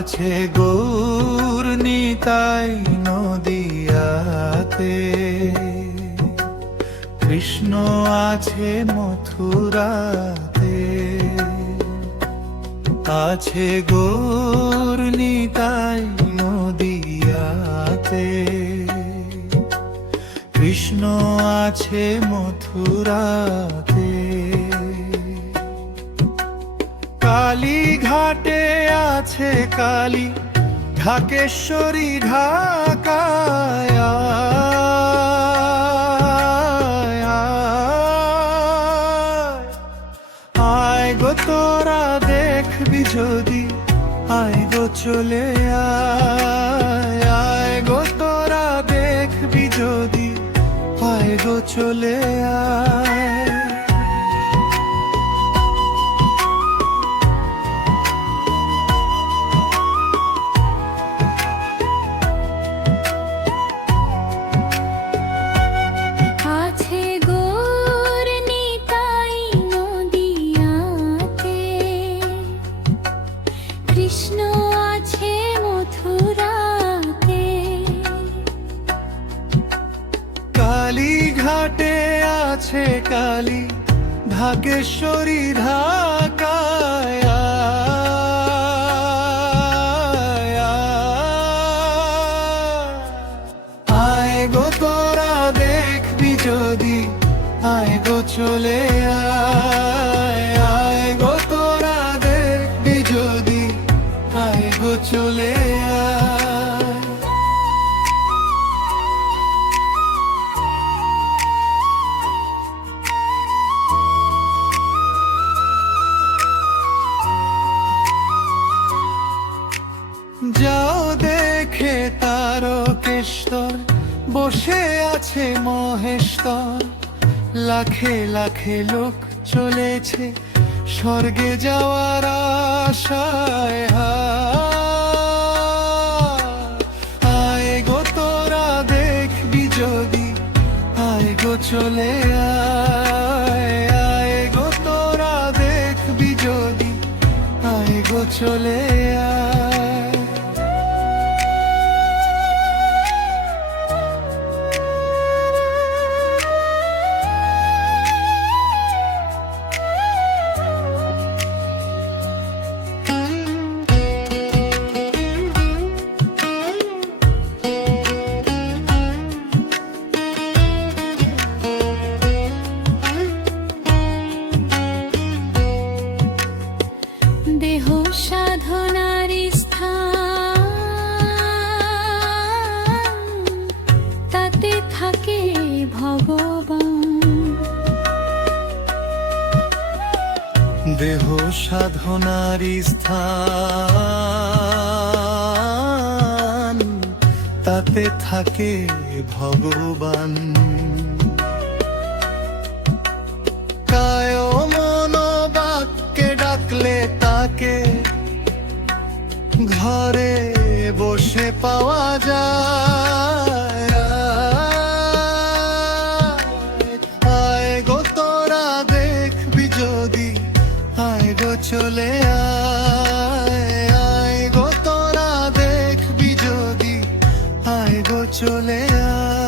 আছে গৌর নিতাই নদিয়াতে, কৃষ্ণ আছে মথুরাতে। আছে গৌর নিতাই নদিয়াতে, কৃষ্ণ আছে মথুরাতে। কালী ঘাটে আছে কালী, ঢাকেশ্বরী ঢাকায়। আয় গো তোরা দেখবি যদি, আয় গো চলে আয়। আয় গো তোরা দেখবি যদি, আয় গো চলে আয়। ঘাটে আছে কালী, ঢাকেশ্বরী ঢাকায়। আয় গো তোরা দেখবি যদি, আয় গো চলে আয়। আয় গো তোরা দেখবি যদি, আয় গো চলে আয়। যাও দেখে তারকেশ্বর, বসে আছে মহেশ্বর। লাখে লাখে লোক চলেছে স্বর্গে যাওয়ার আশায়। আয় গো তোরা দেখবি যদি, আয় গো চলে আয়। আয় গো তোরা দেখবি যদি, আয় গো চলে আয়। দেহ সাধনার স্থান, তাতে থাকে ভগবান। দেহ সাধনার স্থান, তাতে থাকে ভগবান। কায় মন বাক্যে ডাকলে তাকে, ঘরে বসে পাওয়া যায়। আয় গো তোরা দেখবি যদি, আয় গো চলে আয়। আয় গো তোরা দেখবি যদি, আয় গো চলে আয়।